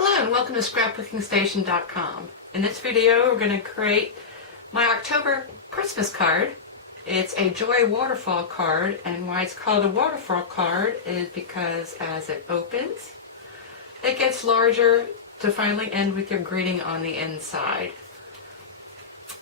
Hello and welcome to scrapbookingstation.com. In this video we're going to create my October Christmas card. It's a Joy Waterfall card, and why it's called a waterfall card is because as it opens it gets larger to finally end with your greeting on the inside.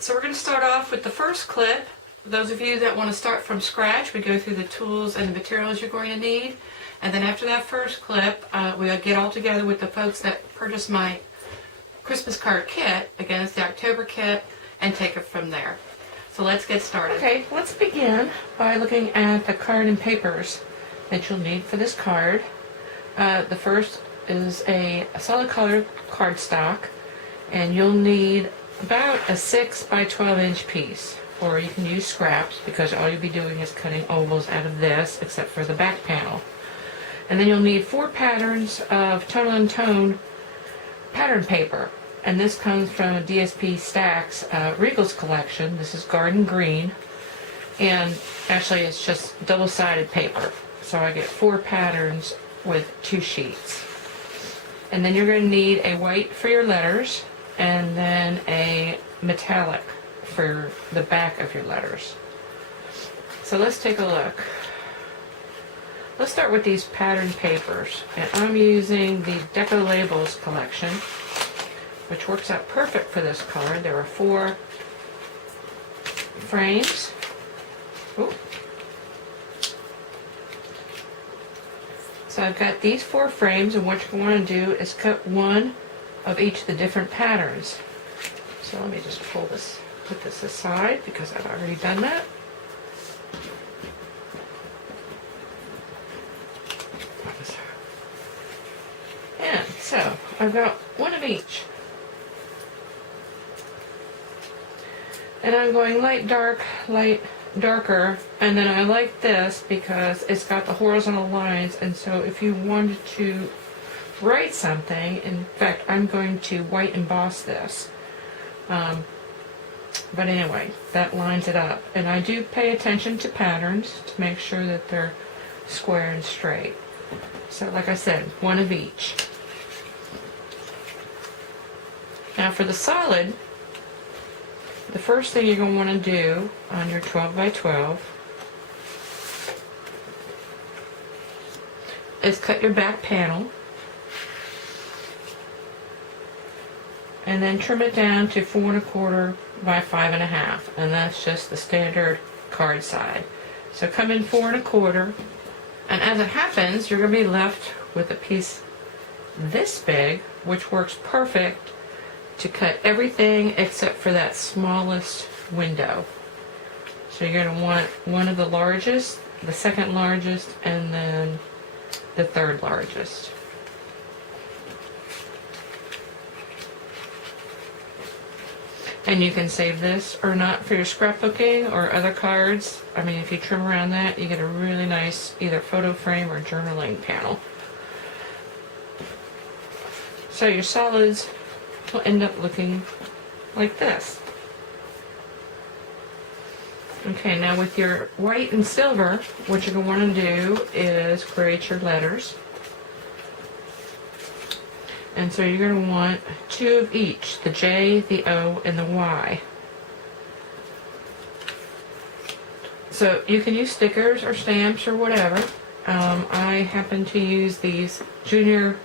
So we're going to start off with the first clip. Those of you that want to start from scratch, we go through the tools and the materials you're going to need. And then after that first clip, we'll get all together with the folks that purchased my Christmas card kit, again it's the October kit, and take it from there. So let's get started. Okay, let's begin by looking at the card and papers that you'll need for this card. The first is a solid color cardstock, and you'll need about a 6 by 12 inch piece, or you can use scraps because all you'll be doing is cutting ovals out of this except for the back panel. And then you'll need 4 patterns of tone-on-tone pattern paper. And this comes from DSP Stacks Regal's collection. This is Garden Green. And actually it's just double-sided paper. So I get 4 patterns with 2 sheets. And then you're going to need a white for your letters, and then a metallic for the back of your letters. So let's take a look. Let's start with these pattern papers, and I'm using the Deco Labels collection, which works out perfect for this color. There are 4 frames. Ooh. So I've got these 4 frames, and what you want to do is cut one of each of the different patterns. So let me just put this aside because I've already done that. And so I've got one of each. And I'm going light, dark, light, darker, and then I like this because it's got the horizontal lines, and so if you wanted to write something, in fact I'm going to white emboss this. But anyway, that lines it up. And I do pay attention to patterns to make sure that they're square and straight. So like I said, one of each. Now for the solid, the first thing you're going to want to do on your 12 by 12 is cut your back panel and then trim it down to 4 1/4 by 5 1/2, and that's just the standard card side. So come in 4 1/4, and as it happens you're going to be left with a piece this big, which works perfect to cut everything except for that smallest window. So you're going to want one of the largest, the second largest, and then the third largest. And you can save this or not for your scrapbooking or other cards. I mean, if you trim around that, you get a really nice either photo frame or journaling panel. So your solids will end up looking like this. Okay, now with your white and silver, what you're going to want to do is create your letters. And so you're going to want 2 of each, the J, the O, and the Y. So you can use stickers or stamps or whatever. I happen to use these Junior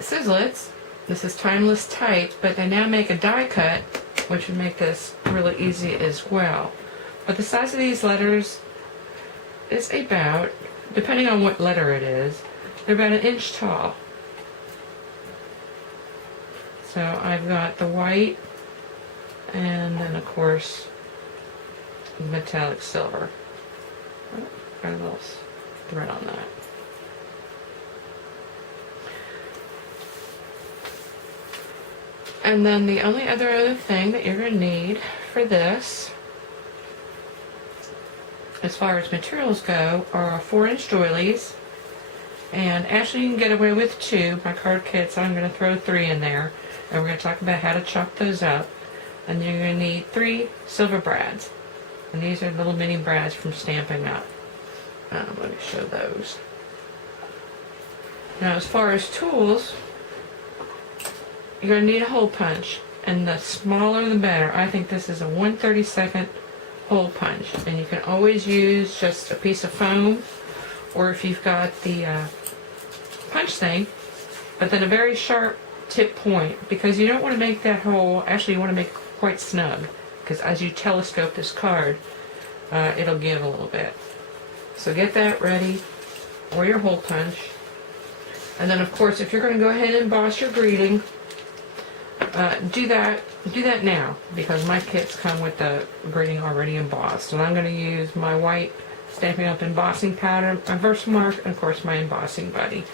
Sizzlets. This is Timeless Type, but they now make a die cut, which would make this really easy as well. But the size of these letters is about, depending on what letter it is, they're about 1 inch tall. So I've got the white, and then of course metallic silver. Oh, got a little thread on that. And then the only other thing that you're going to need for this, as far as materials go, are 4 inch doilies. And actually you can get away with 2. My card kit, so I'm going to throw 3 in there. And we're going to talk about how to chop those up. And you're going to need 3 silver brads. And these are little mini brads from Stampin' Up. Let me show those. Now as far as tools, you're going to need a hole punch, and the smaller the better. I think this is a 1/32 hole punch, and you can always use just a piece of foam, or if you've got the punch thing, but then a very sharp tip point, because you don't want to make that hole, actually you want to make it quite snug, because as you telescope this card, it'll give a little bit. So get that ready, or your hole punch. And then of course, if you're going to go ahead and emboss your greeting, do that now, because my kits come with the greeting already embossed. And I'm going to use my white Stampin' Up! Embossing powder, my Versamark, and of course my embossing buddy.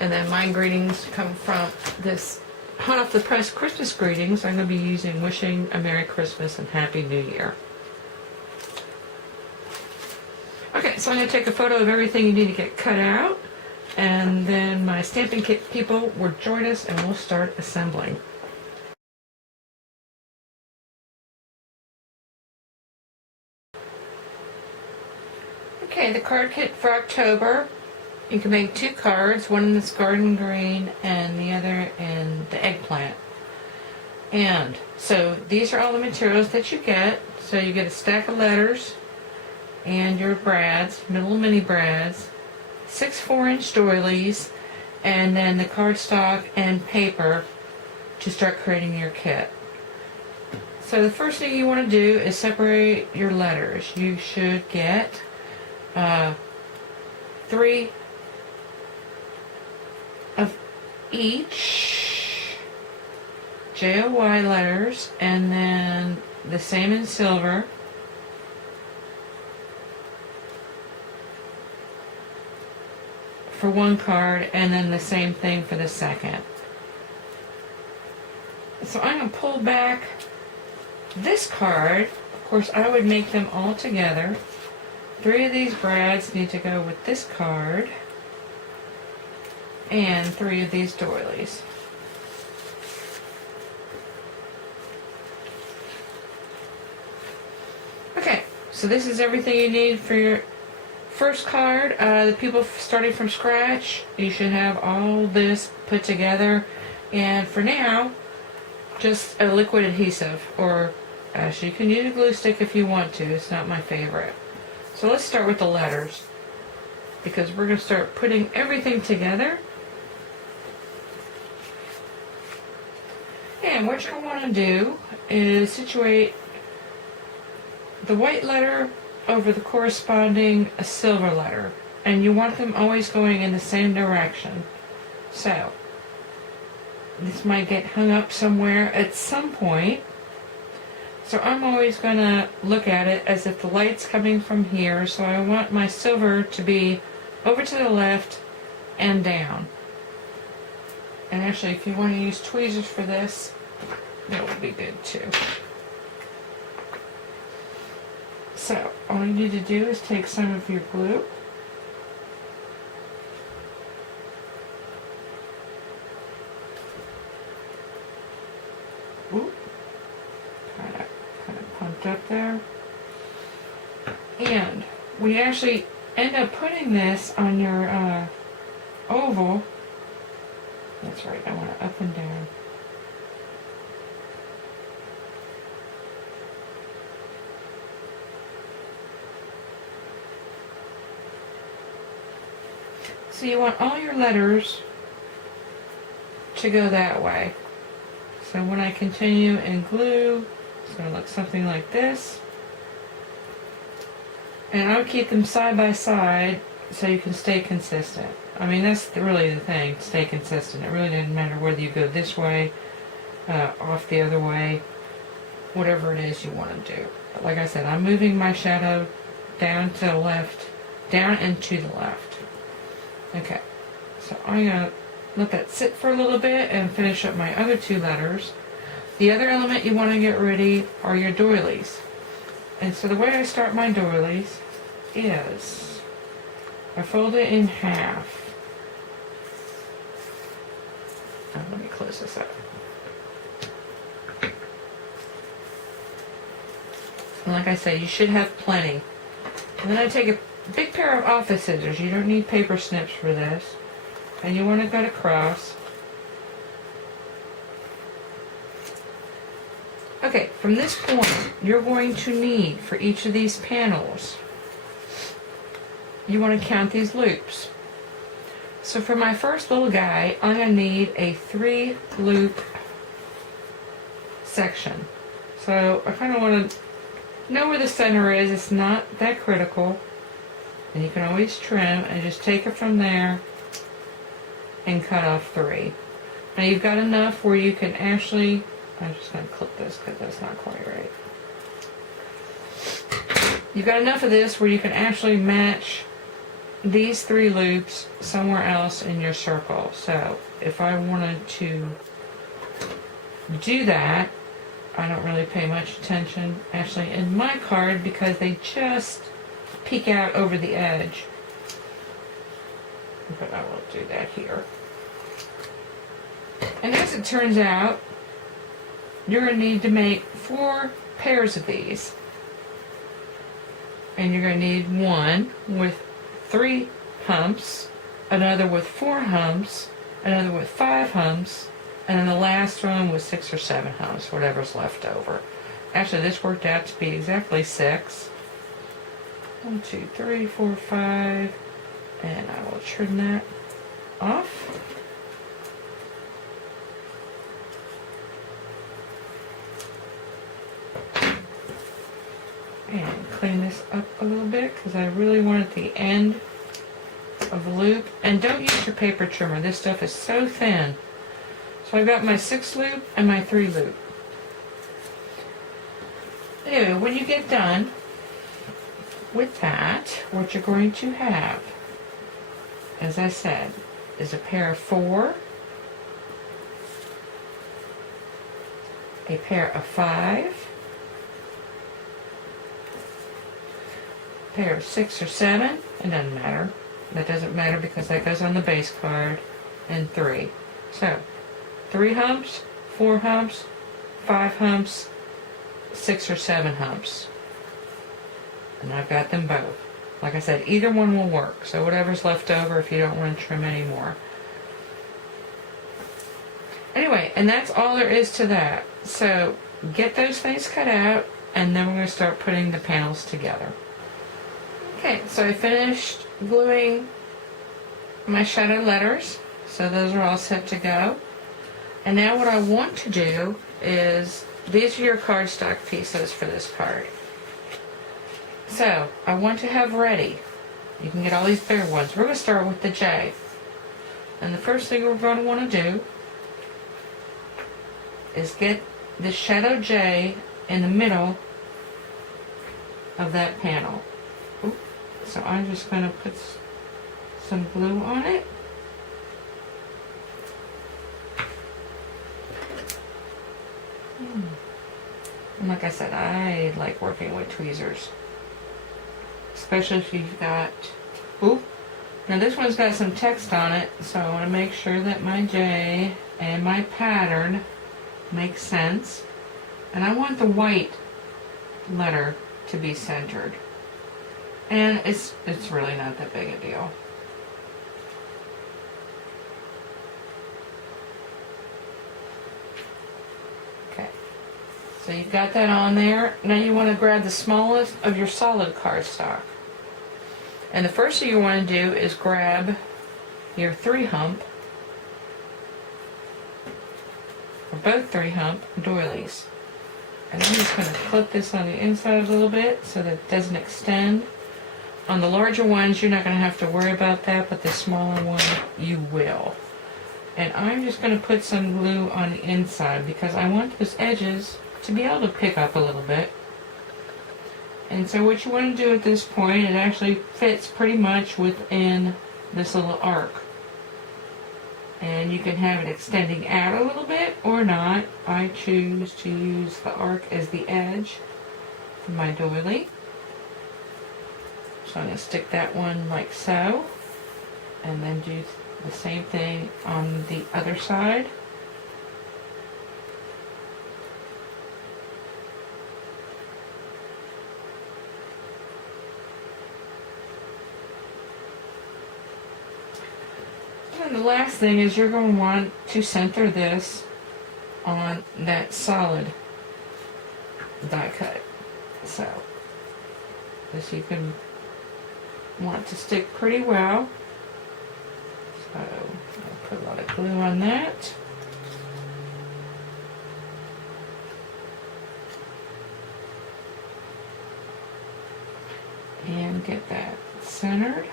And then my greetings come from this hot off the press Christmas greetings. I'm going to be using Wishing a Merry Christmas and Happy New Year. Okay, so I'm going to take a photo of everything you need to get cut out, and then my stamping kit people will join us and we'll start assembling. Okay, the card kit for October. You can make 2 cards, one in this garden green and the other in the eggplant. And so these are all the materials that you get. So you get a stack of letters and your brads, little mini brads, 6 4-inch doilies, and then the cardstock and paper to start creating your kit. So the first thing you want to do is separate your letters. You should get 3 of each JOY letters, and then the same in silver. For one card, and then the same thing for the second. So I'm going to pull back this card. Of course, I would make them all together. 3 of these brads need to go with this card, and 3 of these doilies. Okay, so this is everything you need for your first card. The people starting from scratch, you should have all this put together. And for now, just a liquid adhesive, or actually you can use a glue stick if you want to. It's not my favorite. So let's start with the letters, because we're going to start putting everything together. And what you're going to want to do is situate the white letter over the corresponding silver letter, and you want them always going in the same direction. So this might get hung up somewhere at some point, so I'm always going to look at it as if the light's coming from here, so I want my silver to be over to the left and down. And actually, if you want to use tweezers for this, that would be good too. So, all you need to do is take some of your glue, kind of pumped up there, and we actually end up putting this on your oval. That's right, I want it up and down. So you want all your letters to go that way. So when I continue in glue, it's going to look something like this. And I would keep them side by side so you can stay consistent. I mean, that's really the thing, stay consistent. It really doesn't matter whether you go this way, off the other way, whatever it is you want to do. But like I said, I'm moving my shadow down to the left, down and to the left. Okay, so I'm going to let that sit for a little bit and finish up my other 2 letters. The other element you want to get ready are your doilies. And so the way I start my doilies is I fold it in half. Let me close this up. And like I said, you should have plenty. And then I take a big pair of office scissors. You don't need paper snips for this. and you want to cut across. Okay, from this point, you're going to need, for each of these panels, you want to count these loops. So for my first little guy, I'm going to need a 3-loop section. So I kind of want to know where the center is. It's not that critical. And you can always trim and just take it from there and cut off 3. Now you've got enough where you can actually, I'm just going to clip this because that's not quite right. You've got enough of this where you can actually match these 3 loops somewhere else in your circle. So if I wanted to do that, I don't really pay much attention actually in my card because they just peek out over the edge. But I will do that here. And as it turns out, you're going to need to make 4 pairs of these. And you're going to need one with 3 humps, another with 4 humps, another with 5 humps, and then the last one with 6 or 7 humps, whatever's left over. Actually, this worked out to be exactly 6. 1, 2, 3, 4, 5, and I will trim that off. And clean this up a little bit because I really want at the end of the loop. And don't use your paper trimmer. This stuff is so thin. So I've got my 6 loop and my 3 loop. Anyway, when you get done with that, what you're going to have, as I said, is a pair of 4, a pair of 5, pair of 6 or 7, it doesn't matter. That doesn't matter because that goes on the base card, and 3. So, 3 humps, 4 humps, 5 humps, 6 or 7 humps. And I've got them both. Like I said, either one will work. So whatever's left over if you don't want to trim anymore. Anyway, and that's all there is to that. So get those things cut out, and then we're going to start putting the panels together. Okay, so I finished gluing my shadow letters, so those are all set to go. And now what I want to do is, these are your cardstock pieces for this card. So, I want to have ready, you can get all these bigger ones. We're going to start with the J. And the first thing we're going to want to do is get the shadow J in the middle of that panel. So I'm just going to put some glue on it. And like I said, I like working with tweezers. Especially if you've got, now this one's got some text on it, so I want to make sure that my J and my pattern makes sense. And I want the white letter to be centered. And it's really not that big a deal. Okay, so you've got that on there. Now you want to grab the smallest of your solid cardstock. And the first thing you want to do is grab your 3 hump, or both 3 hump doilies. And I'm just going to clip this on the inside a little bit so that it doesn't extend. On the larger ones, you're not going to have to worry about that, but the smaller one, you will. And I'm just going to put some glue on the inside because I want those edges to be able to pick up a little bit. And so what you want to do at this point, it actually fits pretty much within this little arc. And you can have it extending out a little bit or not. I choose to use the arc as the edge for my doily. So I'm going to stick that one like so, and then do the same thing on the other side. then the last thing is you're going to want to center this on that solid die cut. So this you can want to stick pretty well. So I'll put a lot of glue on that. And get that centered.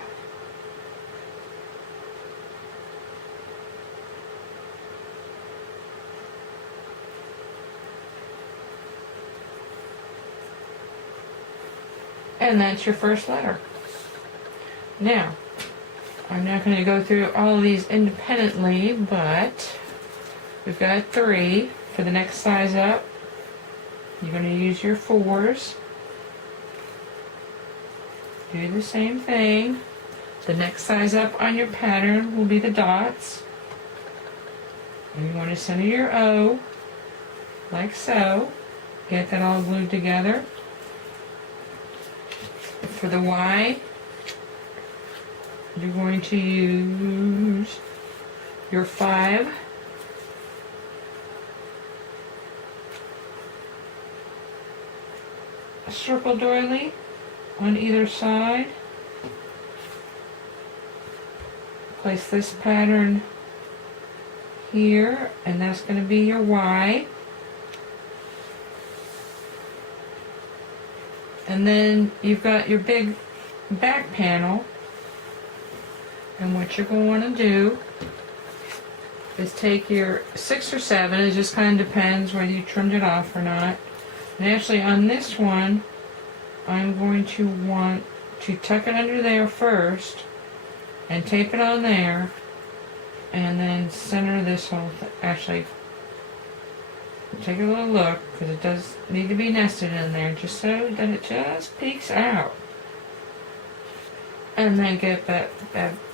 And that's your first letter. Now, I'm not going to go through all of these independently, but we've got 3. For the next size up, you're going to use your 4s. Do the same thing. The next size up on your pattern will be the dots. And you want to center your O, like so. Get that all glued together. For the Y, you're going to use your 5. A circle doily on either side. Place this pattern here, and that's going to be your Y. And then you've got your big back panel, and what you're going to want to do is take your 6 or 7, it just kind of depends whether you trimmed it off or not. And actually on this one, I'm going to want to tuck it under there first and tape it on there, and then center this whole thing. Actually, take a little look, because it does need to be nested in there just so that it just peeks out. And then get that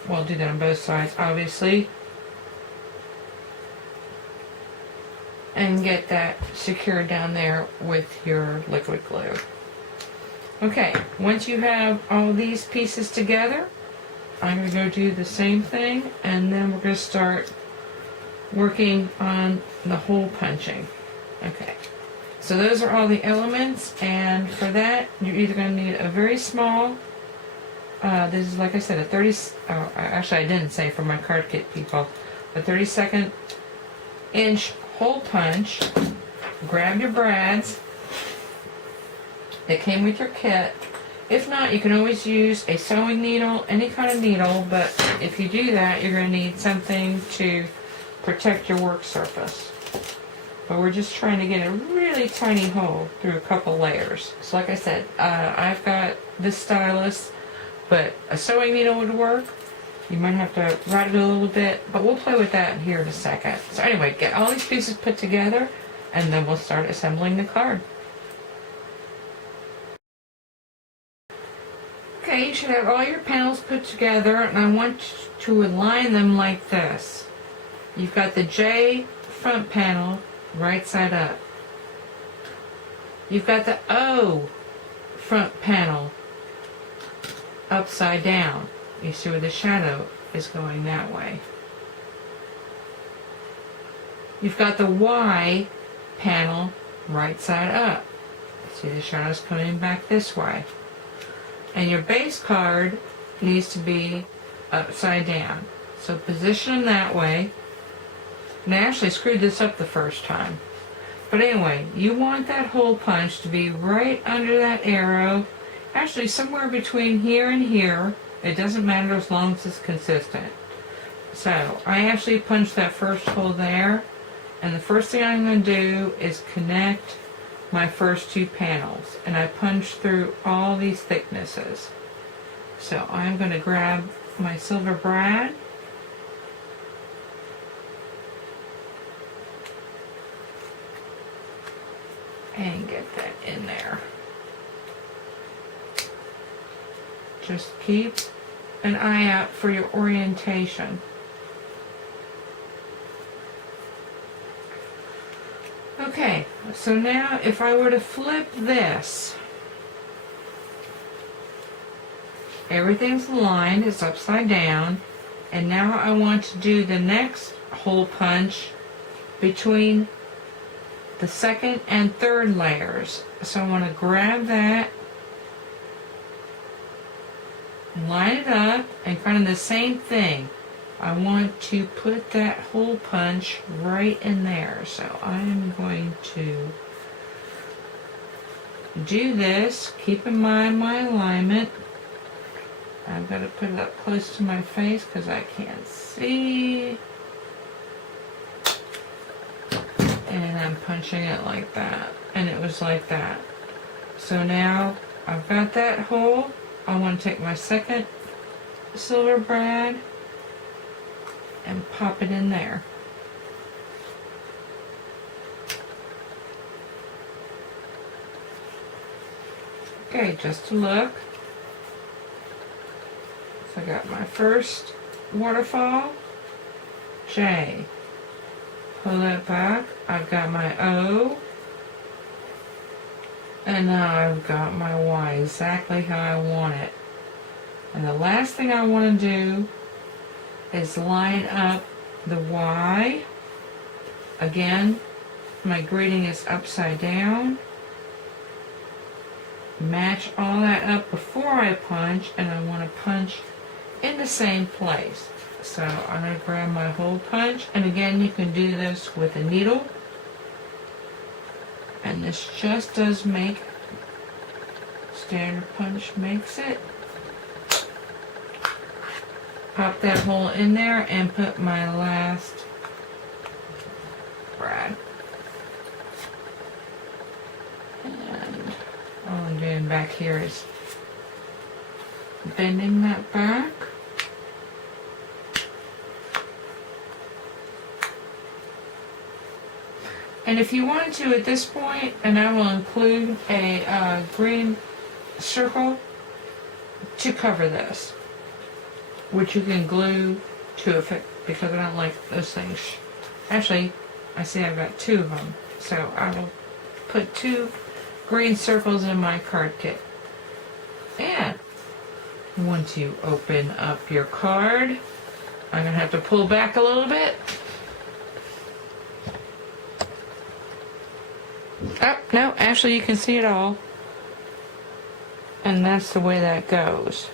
well, do that on both sides, obviously. And get that secured down there with your liquid glue. Okay, once you have all these pieces together, I'm going to go do the same thing, and then we're going to start working on the hole punching. Okay, so those are all the elements, and for that, you're either going to need a very small, this is, like I said, a 30, actually I didn't say for my card kit people, a 32nd inch hole punch. Grab your brads. It came with your kit. If not, you can always use a sewing needle, any kind of needle, but if you do that, you're going to need something to protect your work surface. But we're just trying to get a really tiny hole through a couple layers. So like I said, I've got this stylus, but a sewing needle would work. You might have to ride it a little bit, but we'll play with that here in a second. So anyway, get all these pieces put together, and then we'll start assembling the card. Okay, you should have all your panels put together, and I want to align them like this. You've got the J front panel right side up. You've got the O front panel upside down. You see where the shadow is going that way. You've got the Y panel right side up. See the shadow's coming back this way. And your base card needs to be upside down. So position them that way. And I actually screwed this up the first time. But anyway, you want that hole punch to be right under that arrow. Actually somewhere between here and here. It doesn't matter as long as it's consistent. So I actually punched that first hole there. And the first thing I'm going to do is connect my first 2 panels, and I punch through all these thicknesses. So I'm going to grab my silver brad, and get that in there. Just keep an eye out for your orientation. Okay, so now if I were to flip this, everything's aligned, it's upside down. And now I want to do the next hole punch between the second and third layers. So I want to grab that, line it up, and kind of the same thing. I want to put that hole punch right in there. So I am going to do this. Keep in mind my alignment. I've got to put it up close to my face because I can't see. And I'm punching it like that. And it was like that. So now I've got that hole. I want to take my second silver brad and pop it in there. Okay, just to look. So I got my first waterfall, J. Pull that back. I've got my O. And now I've got my Y exactly how I want it. And the last thing I want to do is line up the Y. Again, my grading is upside down. Match all that up before I punch, and I want to punch in the same place. So I'm going to grab my hole punch, and again you can do this with a needle, and this just does make standard punch makes it. Pop that hole in there and put my last brad. And all I'm doing back here is bending that back. And if you want to at this point, and I will include a green circle to cover this, which you can glue to it because I don't like those things. Actually, I see I've got two of them, so I will put 2 green circles in my card kit. And once you open up your card, I'm going to have to pull back a little bit. Oh, no, actually you can see it all. And that's the way that goes.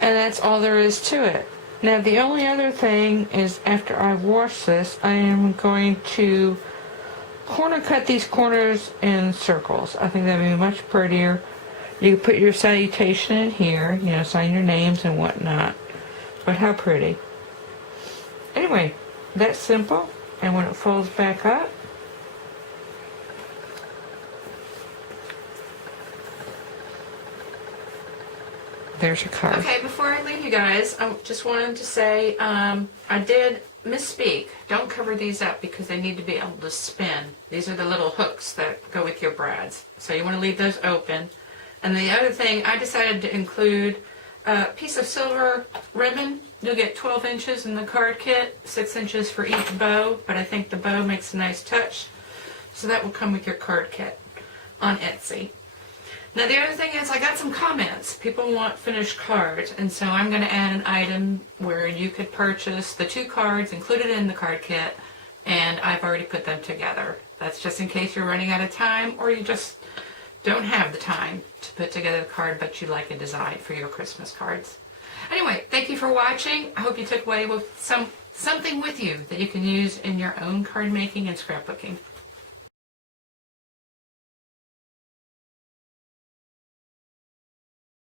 And that's all there is to it. Now the only other thing is after I wash this, I am going to corner cut these corners in circles. I think that would be much prettier. You can put your salutation in here, you know, sign your names and whatnot. But how pretty. Anyway, that's simple. And when it folds back up, there's your card. Okay, before I leave you guys, I just wanted to say I did misspeak. Don't cover these up because they need to be able to spin. These are the little hooks that go with your brads. So you want to leave those open. And the other thing, I decided to include a piece of silver ribbon. You'll get 12 inches in the card kit, 6 inches for each bow, but I think the bow makes a nice touch. So that will come with your card kit on Etsy. Now the other thing is I got some comments. People want finished cards, and so I'm going to add an item where you could purchase the 2 cards included in the card kit, and I've already put them together. That's just in case you're running out of time or you just don't have the time to put together the card but you like a design for your Christmas cards. Anyway, thank you for watching. I hope you took away with something with you that you can use in your own card making and scrapbooking.